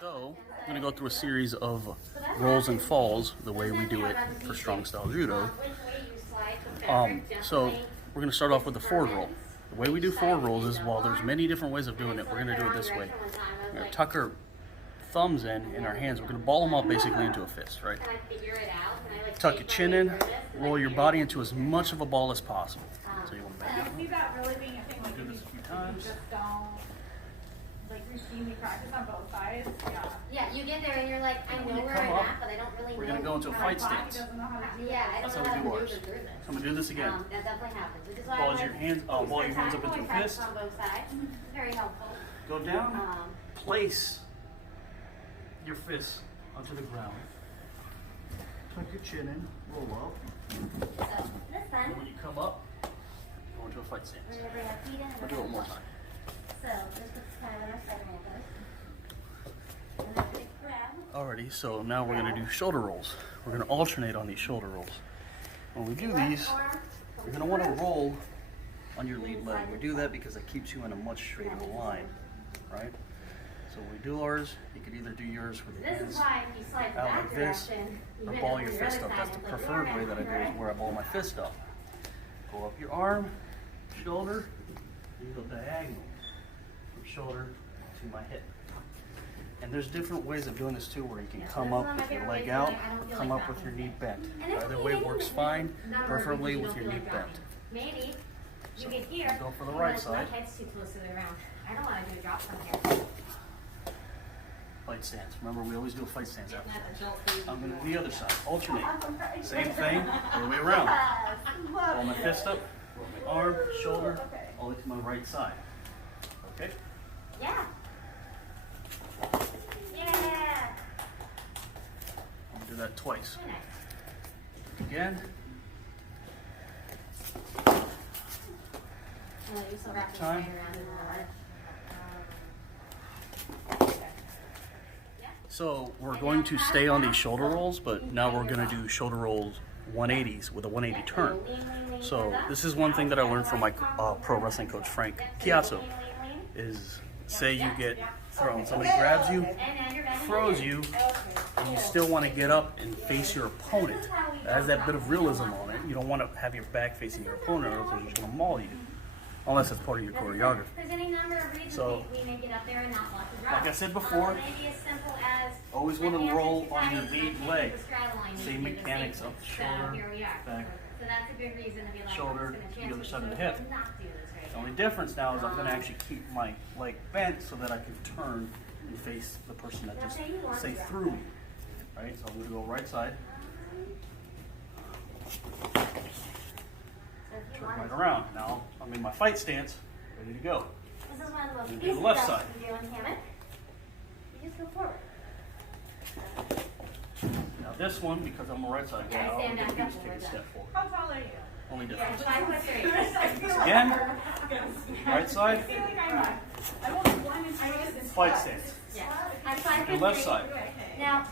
So, I'm going to go through a series of rolls and falls, the way we do it for strong style judo. So, we're going to start off with the forward roll. The way we do forward rolls is, while there's many different ways of doing it, we're going to do it this way. We're going to tuck our thumbs in our hands. We're going to ball them up basically into a fist, right? Tuck your chin in, roll your body into as much of a ball as possible. So you want to do this a few times. Like routinely practice on both sides. Yeah, you get there and you're like, I know where I'm at, but I don't really know. We're going to go into a fight stance. Yeah, I don't know how to maneuver through this. So I'm going to do this again. That definitely happens. Which is why Ball your hands up into a fist. On both sides. Very helpful. Go down. Place your fists onto the ground. Tuck your chin in. Roll up. So, this time, And when you come up, go into a fight stance. we're going to bring our feet in. We'll do it one more time. So, this is kind of our second roll. And then big grab. Alrighty, so now we're going to do shoulder rolls. We're going to alternate on these shoulder rolls. When we do these, you're going to want to roll on your lead leg. We do that because it keeps you in a much straighter line, right? So when we do ours, you could either do yours with your This hands is why if you slide out that like this, direction, or you ball end your up on fist the up. other That's the side. It's like, preferred you're way that I do, right. is where I ball my fist up. Go up your arm, shoulder, you go diagonal from shoulder to my hip. And there's different ways of doing this too, where you can come up with your leg out, come up with your knee bent. Either way works fine, preferably with your knee bent. Maybe So, you get here. go for the right but side. My head's too close to the ground. I don't want to do a drop from here. Fight stance. Remember, we always do a fight stance after this. I'm going to do the other side. Alternate. Same thing, all the way around. Roll my fist up, roll my arm, shoulder, all the way to my right side. Okay? Yeah. Yeah. I'm going to do that twice. Again. Oh, you still wrap this Time. right around in there. So we're going to stay on these shoulder rolls, but now we're going to do shoulder rolls 180s with a 180 turn. So this is one thing that I learned from my pro wrestling coach, Frank Chiazzo, is say you get thrown, somebody grabs you, throws you, and you still want to get up and face your opponent. It has that bit of realism on it. You don't want to have your back facing your opponent, or else they're just going to maul you. Unless it's part of your choreography. There's any number of reasons So, we make it up there and not block the drop. like I said before, Maybe as simple as always want to roll on your lead leg. Same Same mechanics of the shoulder, here we are. back, So that's a good reason to be like, shoulder, I'm just to gonna the other chance side of the to hip. not do this right The only difference now is I'm going to actually keep my leg bent so that I can turn and face the person that just, say, threw me. Right? So I'm going to go right side, turn right around. Now I'm in my fight stance, ready to go. This is one of the most You do the easy left stuff side. to do in hammock. You just go forward. Now this one, because I'm a right side guy, all I'm going to do is take a step forward. How tall are you? Only difference. 5'3". Again, right side, I feel like I won't blind and try to fight stance. Yeah. I'm 5'3". Your left side, Now,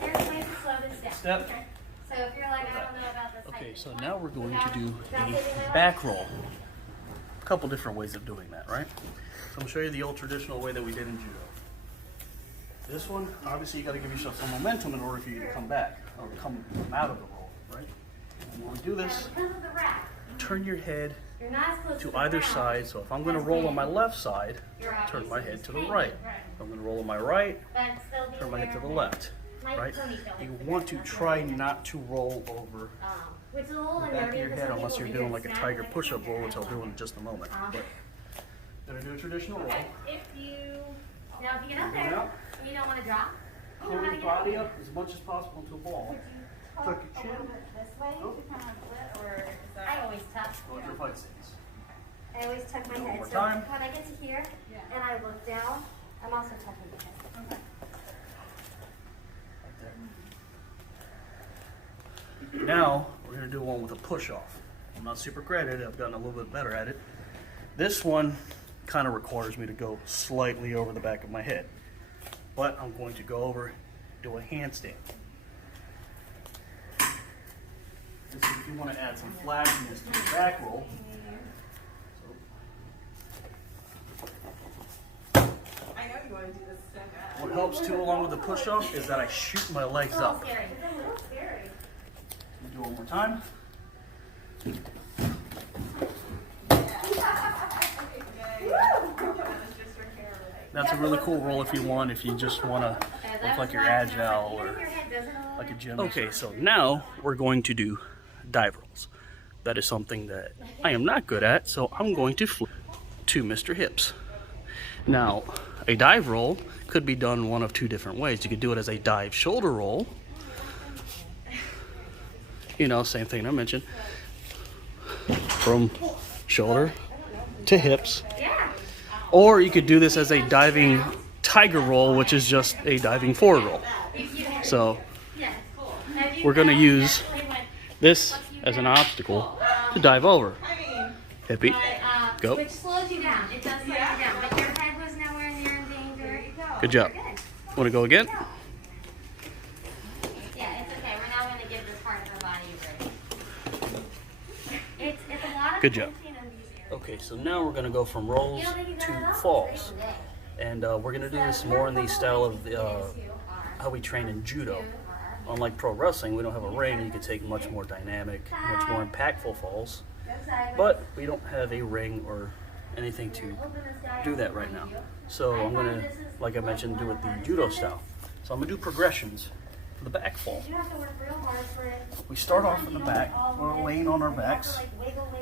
there's ways to slow this down. step. So if you're like, I don't know about this. Okay, so now we're going to do a back roll. A couple different ways of doing that, right? So I'm going to show you the old traditional way that we did in judo. This one, obviously you got to give yourself some momentum in order for you to come back, or come out of the roll, right? And when we do this, Because of the rack, turn your head you're not as close to the either ground. side. So if I'm going to roll on my left side, turn my head to the right. If I'm going to roll on my right, But still be turn my head to the aware left, my right? ponytail You is want to try not to roll over which is a little the back of unnerving your for head some unless you're people doing because like a it's tiger not push-up like roll, a which I'll do in just a moment. But gonna do a traditional roll. if you now if you get up there Out. and you don't want to drop, you know Pull how to your get up body there. up as much as possible into a ball. Tuck your chin. this way to kind of split, or is that? I always tuck. Go into your fight stance. I always tuck my One head. more So time. when I get to here and I look down, I'm also tucking my head. Okay. Like that. Now we're gonna do one with a push off. I'm not super great at it. I've gotten a little bit better at it. This one kind of requires me to go slightly over the back of my head, but I'm going to go over, do a handstand. This is if you want to add some flashiness to your back roll. I know you would. What helps too along with the push-up is that I shoot my legs up. Do it one more time. That's a really cool roll if you just want to look like you're agile or like a gym. Okay, so now we're going to do dive rolls. That is something that I am not good at, so I'm going to flip to Mr. Hips. Now, a dive roll could be done one of two different ways. You could do it as a dive shoulder roll. You know, same thing I mentioned. From shoulder to hips. Or you could do this as a diving tiger roll, which is just a diving forward roll. So we're going to use this as an obstacle to dive over. Hippie, go. Which slows you down. It does slow you down, but your head was nowhere near in danger. Good job. Want to go again? Yeah, it's okay. We're not going to give this part of our body a break. It's a lot of Good job. tension in these areas. Okay, so now we're going to go from rolls to falls. And we're going to do this more in the style of how we train in judo. Unlike pro wrestling, we don't have a ring. You can take much more dynamic, much more impactful falls. But we don't have a ring or anything to do that right now. So I'm going to, like I mentioned, do it the judo style. So I'm going to do progressions for the back fall. We start off in the back. We're laying on our backs,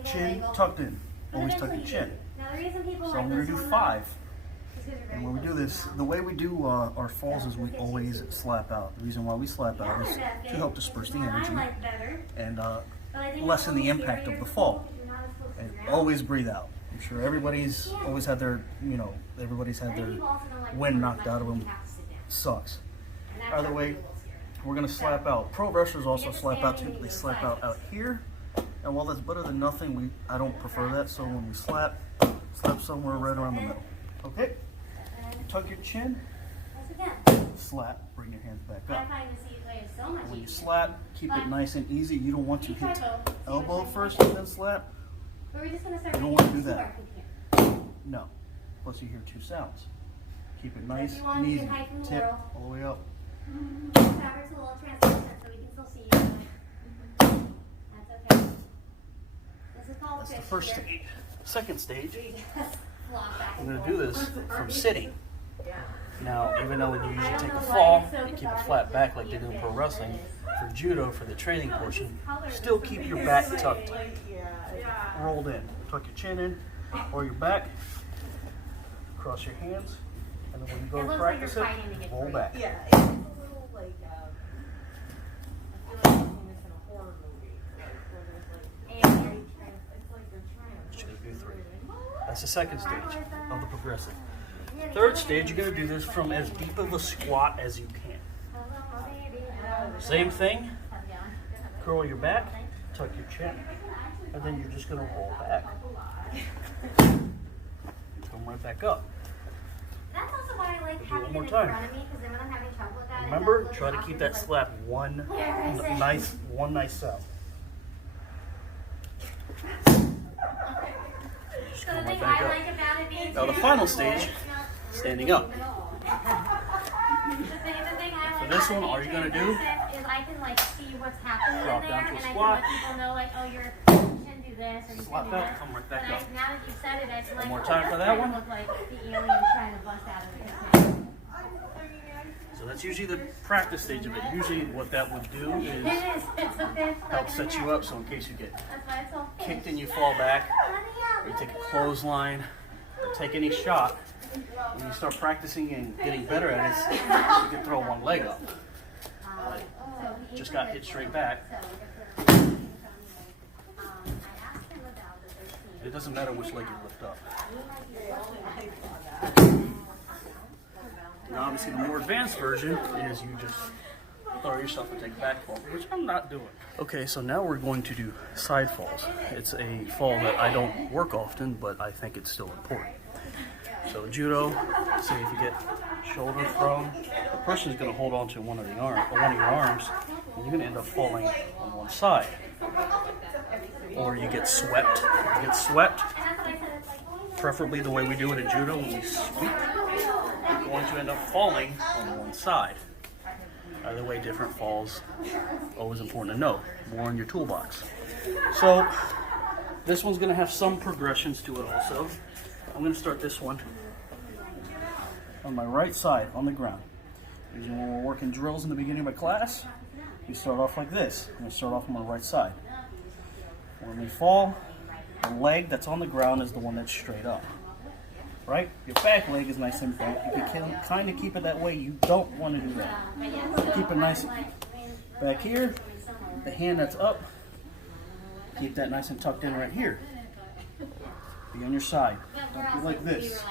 chin tucked in. Always tuck your chin. So I'm going to do 5. And when we do this, the way we do our falls is we always slap out. The reason why we slap out is to help disperse the energy and lessen the impact of the fall. And always breathe out. I'm sure everybody's always had their, everybody's had their wind knocked out of them. Sucks. Either way, we're going to slap out. Pro wrestlers also slap out too. They slap out here. And while that's better than nothing, I don't prefer that. So when we slap somewhere right around the middle. Okay? Tuck your chin, slap, bring your hands back up. And when you slap, keep it nice and easy. You don't want to hit elbow first and then slap. You don't want to do that. No. Plus you hear 2 sounds. Keep it nice and easy. Tip all the way up. That's the first stage. Second stage, I'm going to do this from sitting. Now, even though when you usually take a fall, you keep it flat back like they do in pro wrestling, for judo, for the training portion, still keep your back tucked, rolled in. Tuck your chin in, or your back, cross your hands, and then when you go to practice it, roll back. Yeah, it's a little like, I feel like I've seen this in a horror movie. Like, where there's like, it's like they're trying to. Should do 3. That's the second stage of the progressive. Third stage, you're going to do this from as deep of a squat as you can. Same thing. Curl your back, tuck your chin, and then you're just going to roll back. Come right back up. That's also why I like Do it having one it more in time. front of me, because then when I'm having trouble with that, Remember, try to keep that slap one nice sound. Just So come the right thing back I up. like about it being Now the final stage, standing up. For this one, all you're gonna do is I can like see what's happening drop in down there, to a and squat. I can let people know like, oh, you can do this and you Slap can do out, this. come right back But up. now that you've said it, I feel like more oh, time for that's that gonna one. look like the alien trying to bust out of the container. So that's usually the practice stage of it. Usually what that would do is It is. It's a bit. help set you up so in case you get That's why it's all kicked and you fall back, or you take a clothesline, or take any shot. When you start practicing and getting better at it, you can throw one leg up. Just got hit straight back. It doesn't matter which leg you lift up. Now obviously the more advanced version is you just throw yourself and take a back fall, which I'm not doing. Okay, so now we're going to do side falls. It's a fall that I don't work often, but I think it's still important. So judo, say if you get shoulder thrown, the person is going to hold on to one of your arms, and you're going to end up falling on one side. Or you get swept. You get swept, preferably the way we do it in judo when we sweep. going to end up falling on one side. Either way, different falls. Always important to know. More in your toolbox. So this one's going to have some progressions to it also. I'm going to start this one on my right side on the ground. Usually when we're working drills in the beginning of my class, we start off like this. I'm going to start off on my right side. When we fall, the leg that's on the ground is the one that's straight up. Right? Your back leg is nice and bent. You can kind of keep it that way. You don't want to do that. Keep it nice back here. The hand that's up, keep that nice and tucked in right here. Be on your side. Don't be like this.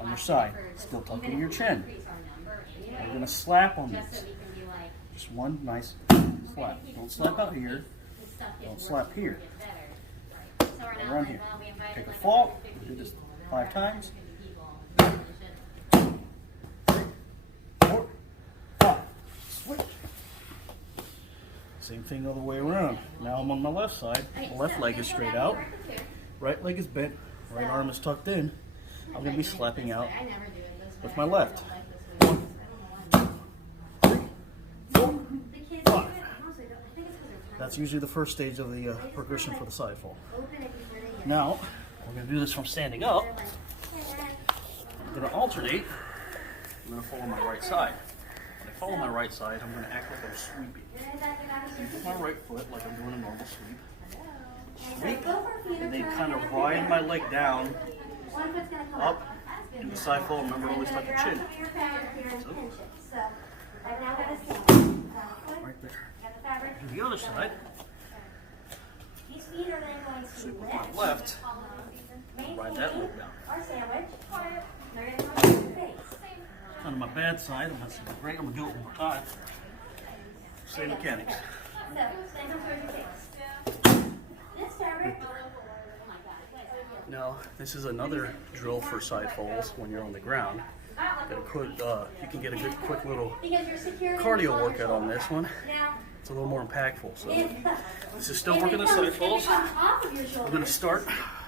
On your side. Still tuck into your chin. We're going to slap on these. Just one nice slap. Don't slap out here. Don't slap here. Around here. Take a fall. Do this 5 times. 3, 4, 5. Switch. Same thing the other way around. Now I'm on my left side. The left leg is straight out. Right leg is bent. Right arm is tucked in. I'm going to be slapping out with my left. 1, 2, 3, 4, 5. That's usually the first stage of the progression for the side fall. Now, we're going to do this from standing up. I'm going to alternate. I'm going to follow my right side. When I follow my right side, I'm going to act like I'm sweeping. Sweep with my right foot like I'm doing a normal sweep. Sweep, and then kind of ride my leg down, up, do the side fall. Remember, always tuck your chin. So, right there. Do the other side. Sweep with my left, ride that leg down. On my bad side, I'm going to great. I'm going to do it one more time. Same mechanics. Now, this is another drill for side falls when you're on the ground. You can get a good, quick little cardio workout on this one. It's a little more impactful. So, this is still working the side falls. I'm going to start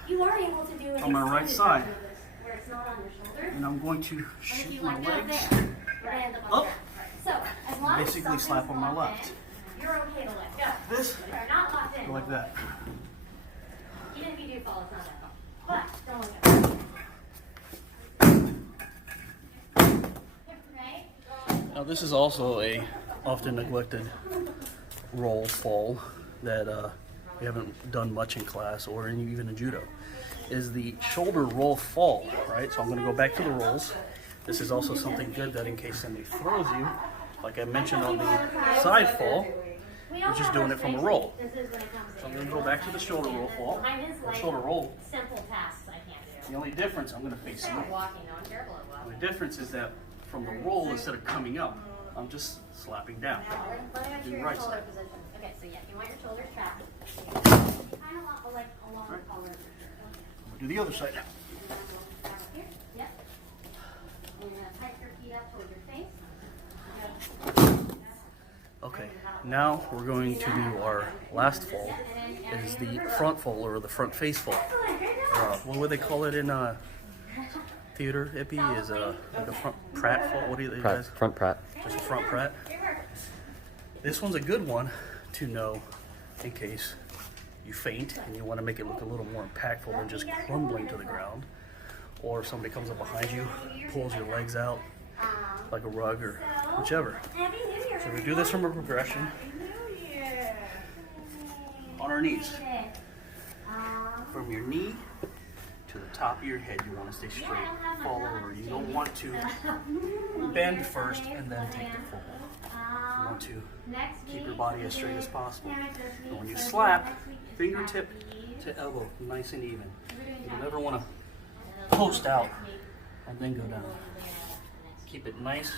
on my right side. And I'm going to shift my legs up, basically slap on my left. This, go like that. Even if you do fall, it's not that fall. But don't look at Now this is also a often neglected roll fall that we haven't done much in class or even in judo. Is the shoulder roll fall, right? So I'm going to go back to the rolls. This is also something good that in case somebody throws you, like I mentioned on the side fall, we're just doing it from a roll. So I'm going to go back to the shoulder roll fall, or shoulder roll. simple tasks I can't do. The only difference, I'm going to face you. Walking, no, I'm terrible at The walking. only difference is that from the roll, instead of coming up, I'm just slapping down. Let me Do your right shoulder side. position. Okay, so yeah, you want your shoulders trapped. You kind of want like along the collar. Do the other side now. Here, yep. And you're gonna tighten your feet up towards your face. Okay, now we're going to do our last fall, is the front fall or the front face fall. What would they call it in theater, Ippy? Is like a front prat fall? What do you guys? Front prat. Just a front prat. This one's a good one to know in case you faint and you want to make it look a little more impactful than just crumbling to the ground. Or if somebody comes up behind you, pulls your legs out like a rug or whichever. So we do this from a progression. On our knees. From your knee to the top of your head, you want to stay straight. Fall over. You don't want to bend first and then take the fall. You want to keep your body as straight as possible. And when you slap, fingertip to elbow, nice and even. You don't ever want to post out and then go down. Keep it nice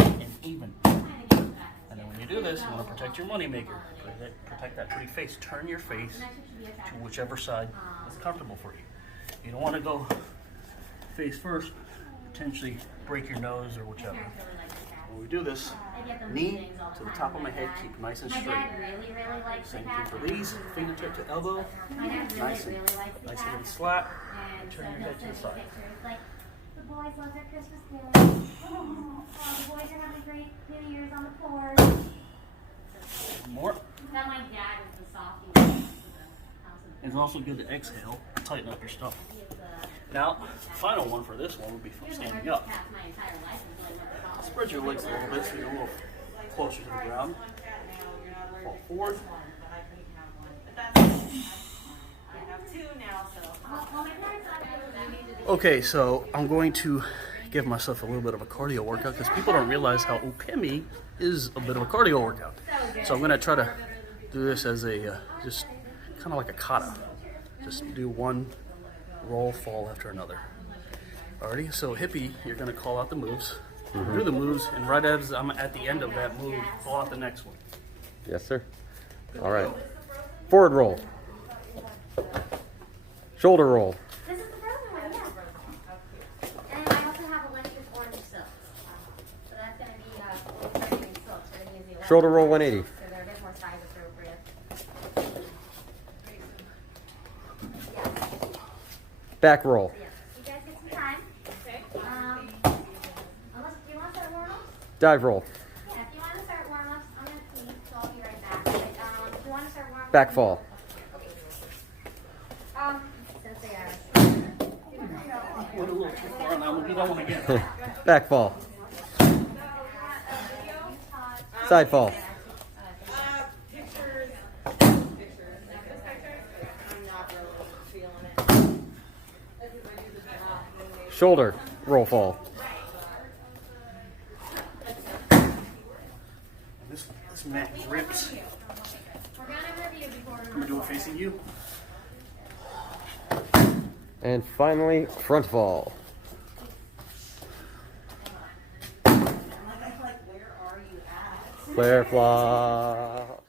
and even. And then when you do this, you want to protect your moneymaker. Protect that pretty face. Turn your face to whichever side is comfortable for you. You don't want to go face first, potentially break your nose or whichever. When we do this, knee to the top of my head, keep nice and straight. Same thing for these, fingertip to elbow, nice and even slap, turn your head to the side. boys love their Christmas gifts. Oh, the boys are having a great New Year's on the porch. More. Now my dad is the softie. It's also good to exhale, tighten up your stomach. Now, final one for this one would be from standing up. Spread your legs a little bit so you're a little closer to the ground. Fall forward. Okay, so I'm going to give myself a little bit of a cardio workout because people don't realize how ukemi is a bit of a cardio workout. So I'm going to try to do this as a, just kind of like a kata. Just do one roll, fall after another. Alrighty, so hippie, you're going to call out the moves. Do the moves, and right as I'm at the end of that move, call out the next one. Yes, sir. All right. Forward roll. Shoulder roll. This is the frozen one, yeah. And I also have a link with orange silk. So that's going to be silk. So we're going to use the Shoulder roll 180. so they're a bit more size appropriate. Back roll. Yeah. You guys get some time. Unless, do you want to start warm-ups? Dive roll. Yeah, if you want to start warm-ups, I'm going to pee, so I'll be right back. But, if you want to start warm-ups... Back fall. Since they are... Went a little too far on that one. You don't want to get Back fall. Side fall. Pictures. I'm not really feeling it. Shoulder roll fall. This mat grips. We're going to review before we... I'm going to do it facing you. And finally, front fall. Flare flop.